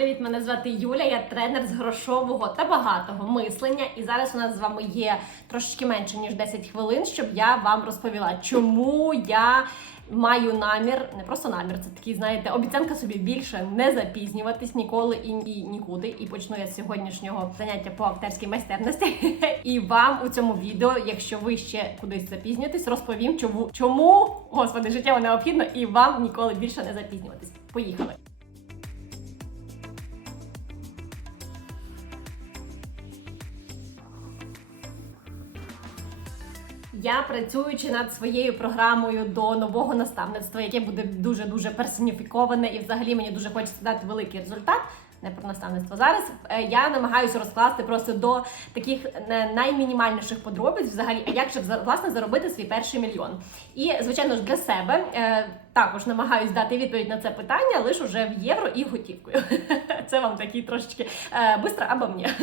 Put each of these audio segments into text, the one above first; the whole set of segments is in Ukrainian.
привіт! Мене звати Юля. Я тренер з грошового та багатого мислення. І зараз у нас з вами є трошечки менше ніж 10 хвилин, щоб я вам розповіла, чому я маю намір, не просто намір, це такий, знаєте, обіцянка собі більше не запізнюватись ніколи і, і нікуди. І почну я з сьогоднішнього заняття по актерській майстерності. І вам у цьому відео, якщо ви ще кудись запізнюєтесь, розповім, чому чому господи життєво необхідно і вам ніколи більше не запізнюватись. Поїхали. Я працюючи над своєю програмою до нового наставництва, яке буде дуже дуже персоніфіковане, і взагалі мені дуже хочеться дати великий результат. Не про наставництво зараз. е, Я намагаюся розкласти просто до таких е, наймінімальніших подробиць, взагалі, а як же власне заробити свій перший мільйон. І звичайно ж для себе е, також намагаюсь дати відповідь на це питання, лише вже в євро і готівкою. Це вам такі трошечки е, бистро або мені.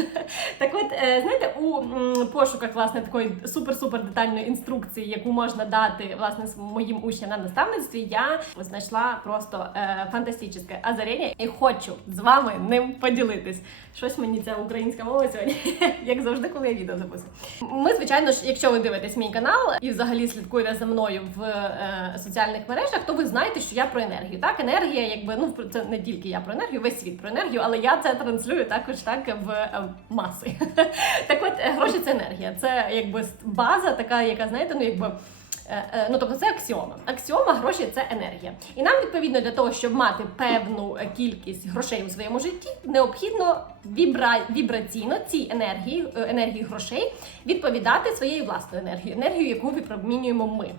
Так от, е, знаєте, у пошуках власне такої супер-супер детальної інструкції, яку можна дати власне моїм учням на наставництві, я знайшла просто е, фантастичне озарення і хочу з вами ним поділитись. Щось мені ця українська мова сьогодні, як завжди, коли я відео записую. Ми, звичайно ж, якщо ви дивитесь мій канал і взагалі слідкуєте за мною в соціальних мережах, то ви знаєте, що я про енергію. Так, енергія, якби ну це не тільки я про енергію, весь світ про енергію, але я це транслюю також так в е, маси. Так от е, гроші це енергія. Це якби база, така, яка знаєте, ну якби. Е, Ну, тобто це аксіома. Аксіома гроші це енергія. І нам відповідно для того, щоб мати певну кількість грошей у своєму житті, необхідно вібра... вібраційно цій енергії, енергії грошей відповідати своєю власною енергією, енергію, яку випромінюємо ми.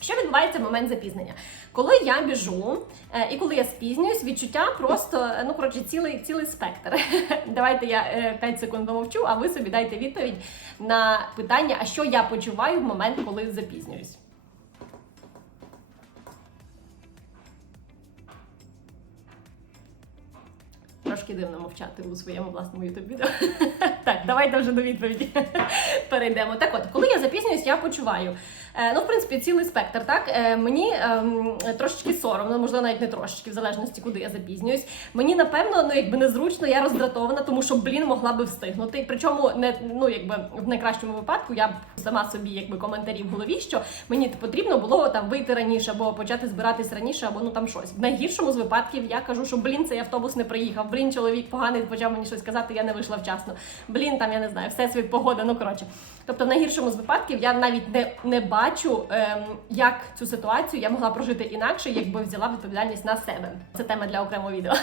Що відбувається в момент запізнення? Коли я біжу е, і коли я спізнююсь, відчуття просто е, ну коротше цілий цілий спектр. Давайте я е, 5 секунд помовчу, а ви собі дайте відповідь на питання, а що я почуваю в момент, коли запізнююсь. Трошки дивно мовчати у своєму власному youtube відео. так, давайте вже до відповіді перейдемо. Так от, коли я запізнююсь, я почуваю. Е, ну, в принципі, цілий спектр. Так е, мені ем, трошечки соромно, можливо, навіть не трошечки, в залежності, куди я запізнююсь. Мені напевно, ну якби незручно, я роздратована, тому що блін могла би встигнути. Причому не ну, якби в найкращому випадку я б сама собі якби коментарі в голові, що мені потрібно було там вийти раніше, або почати збиратись раніше, або ну там щось. В найгіршому з випадків я кажу, що блін, цей автобус не приїхав. Блін, чоловік поганий почав мені щось казати, я не вийшла вчасно. Блін, там я не знаю, все світ погода. Ну коротше. Тобто, в найгіршому з випадків я навіть не, не бачу, ем, як цю ситуацію я могла прожити інакше, якби взяла відповідальність на себе. Це тема для окремого відео.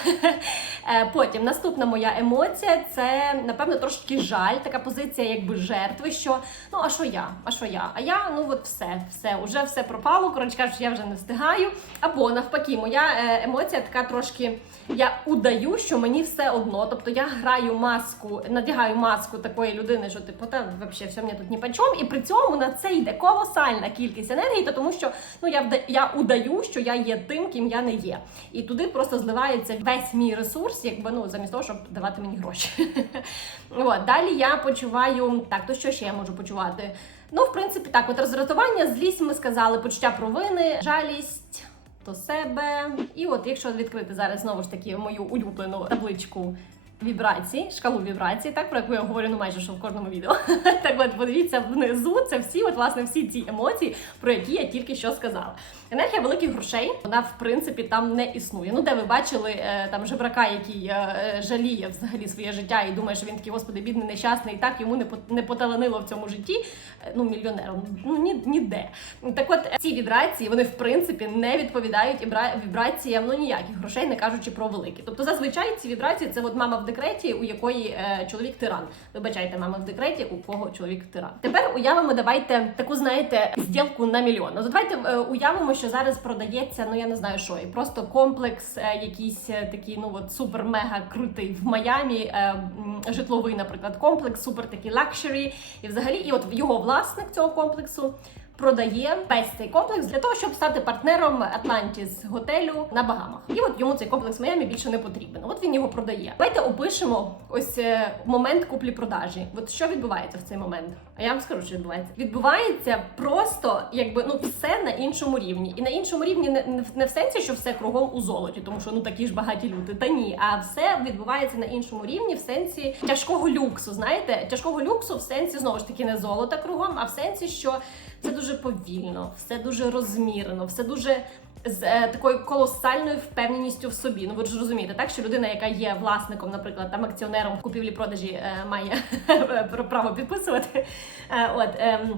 Е, Потім наступна моя емоція це напевно трошки жаль, така позиція, якби жертви. Що ну а що я? А що я? А я ну от все, все, уже все пропало. Коротше кажучи, я вже не встигаю. Або навпаки, моя е, емоція така трошки. Я удаю, що мені все одно. Тобто я граю маску, надягаю маску такої людини, що типу, та взагалі все мені тут ні по чому. І при цьому на це йде колосальна кількість енергії, то тому що ну я я удаю, що я є тим, ким я не є. І туди просто зливається весь мій ресурс, якби ну замість того, щоб давати мені гроші. От далі я почуваю так, то що ще я можу почувати? Ну, в принципі, так, от роздратування, злість ми сказали, почуття провини, жалість до себе. І от, якщо відкрити зараз знову ж таки мою улюблену табличку. Вібрацій, шкалу вібрацій, так про яку я говорю ну майже що в кожному відео. так от подивіться внизу, це всі, от власне, всі ці емоції, про які я тільки що сказала. Енергія великих грошей, вона в принципі там не існує. Ну, де ви бачили е, там жебрака, який е, е, жаліє взагалі своє життя і думає, що він такий, господи, бідний, нещасний, і так йому не не поталанило в цьому житті. Ну, мільйонером, ну ні, ніде. Так от ці вібрації вони в принципі не відповідають ібра- вібраціям ну ніяких грошей, не кажучи про великі. Тобто зазвичай ці вібрації це от мама в декреті, у якої е, чоловік тиран. Вибачайте, мама в декреті, у кого чоловік тиран. Тепер уявимо, давайте таку знаєте зділку на мільйон. Ну, давайте е, уявимо, що зараз продається, ну я не знаю що, і просто комплекс, е, якийсь е, такий, ну от супер-мега крутий в Майамі, е, житловий, наприклад, комплекс, супер такий лакшері. І взагалі, і от його власник цього комплексу. Продає весь цей комплекс для того, щоб стати партнером Атлантіс готелю на Багамах. І от йому цей комплекс в Майамі більше не потрібен. От він його продає. Давайте опишемо ось е, момент куплі-продажі. От що відбувається в цей момент? А я вам скажу, що відбувається. Відбувається просто якби ну все на іншому рівні. І на іншому рівні не, не, в- сенсі, що все кругом у золоті, тому що ну такі ж багаті люди. Та ні, а все відбувається на іншому рівні, в сенсі тяжкого люксу. Знаєте, тяжкого люксу в сенсі знову ж таки не золота кругом, а в сенсі, що все дуже повільно, все дуже розмірено, все дуже. З е, такою колосальною впевненістю в собі. Ну ви ж розумієте, так що людина, яка є власником, наприклад, там акціонером купівлі-продажі, е, має право підписувати. Е, от е,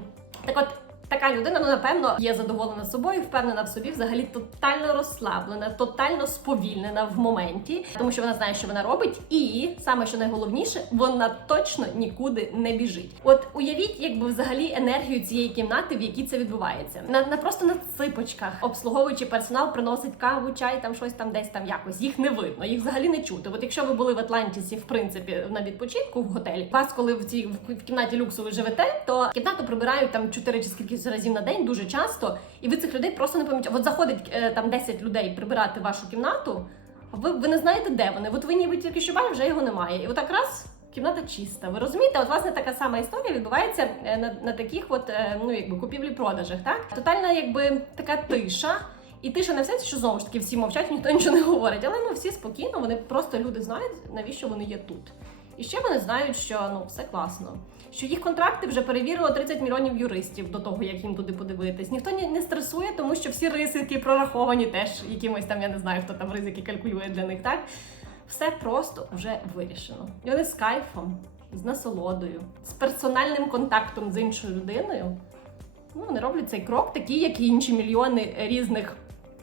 так от. Така людина, ну напевно, є задоволена собою, впевнена в собі, взагалі тотально розслаблена, тотально сповільнена в моменті, тому що вона знає, що вона робить, і саме що найголовніше, вона точно нікуди не біжить. От уявіть, якби взагалі енергію цієї кімнати, в якій це відбувається, на, на просто на ципочках, обслуговуючий персонал приносить каву, чай, там щось там десь там якось. Їх не видно, їх взагалі не чути. От якщо ви були в Атлантісі, в принципі, на відпочинку в готелі, вас, коли в цій в, кімнаті люксу ви живете, то кімнату прибирають там 4 чи скільки разів на день дуже часто, і ви цих людей просто не помічаєте. От заходить е, там 10 людей прибирати вашу кімнату. А ви, ви не знаєте, де вони. От ви ніби тільки що бачите, вже його немає. І отак раз. Кімната чиста. Ви розумієте? От власне така сама історія відбувається е, на, на таких от е, ну якби купівлі-продажах. Так тотальна, якби така тиша. І тиша не в сенсі, що знову ж таки всі мовчать, ніхто нічого не говорить. Але ну всі спокійно, вони просто люди знають, навіщо вони є тут. І ще вони знають, що ну все класно. Що їх контракти вже перевірило 30 мільйонів юристів до того, як їм туди подивитись. Ніхто ні- не стресує, тому що всі ризики прораховані теж якимось там, я не знаю, хто там ризики калькулює для них, так? Все просто вже вирішено. І вони з кайфом, з насолодою, з персональним контактом з іншою людиною. Ну, вони роблять цей крок, такий, як і інші мільйони різних.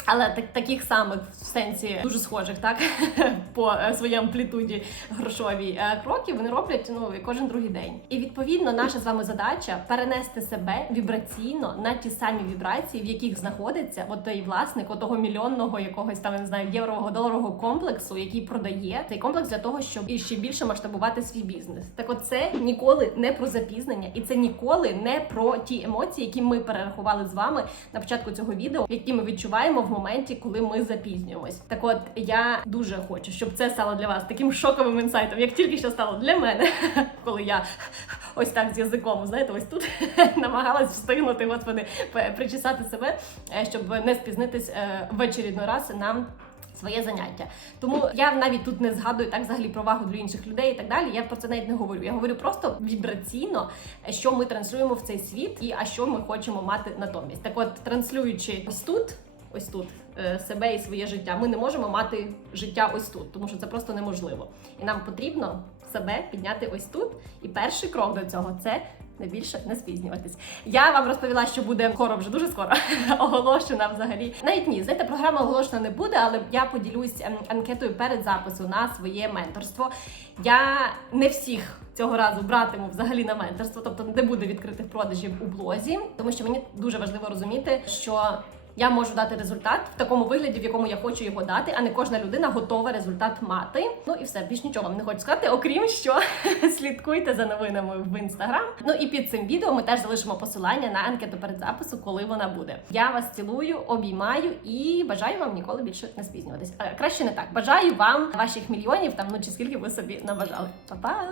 Але так, таких самих в сенсі дуже схожих, так по е, своїй амплітуді грошовій е, кроків вони роблять ну кожен другий день. І відповідно наша з вами задача перенести себе вібраційно на ті самі вібрації, в яких знаходиться от той власник отого мільйонного якогось там не знаю єврового доларового комплексу, який продає цей комплекс для того, щоб і ще більше масштабувати свій бізнес. Так, от це ніколи не про запізнення, і це ніколи не про ті емоції, які ми перерахували з вами на початку цього відео, які ми відчуваємо в моменті, коли ми запізнюємось. Так, от я дуже хочу, щоб це стало для вас таким шоковим інсайтом, як тільки що стало для мене, коли я ось так з язиком, знаєте, ось тут намагалась встигнути, господи, причесати себе, е, щоб не спізнитись е, в очередной раз на своє заняття. Тому я навіть тут не згадую так взагалі про вагу для інших людей і так далі. Я про це навіть не говорю. Я говорю просто вібраційно, що ми транслюємо в цей світ, і а що ми хочемо мати натомість. Так, от транслюючи ось тут. Ось тут е, себе і своє життя. Ми не можемо мати життя ось тут, тому що це просто неможливо. І нам потрібно себе підняти ось тут. І перший крок до цього це не більше не спізнюватись. Я вам розповіла, що буде скоро, вже дуже скоро оголошена взагалі. Навіть ні, знаєте, програма оголошена не буде, але я поділюсь ем, анкетою перед запису на своє менторство. Я не всіх. Цього разу братиму взагалі на менторство, тобто не буде відкритих продажів у блозі, тому що мені дуже важливо розуміти, що я можу дати результат в такому вигляді, в якому я хочу його дати, а не кожна людина готова результат мати. Ну і все, більш нічого вам не хочу сказати, окрім що слідкуйте за новинами в інстаграм. Ну і під цим відео ми теж залишимо посилання на анкету перед запису, коли вона буде. Я вас цілую, обіймаю і бажаю вам ніколи більше не спізнюватись. Е, Краще не так. Бажаю вам ваших мільйонів там ну чи скільки ви собі набажали. Па-па!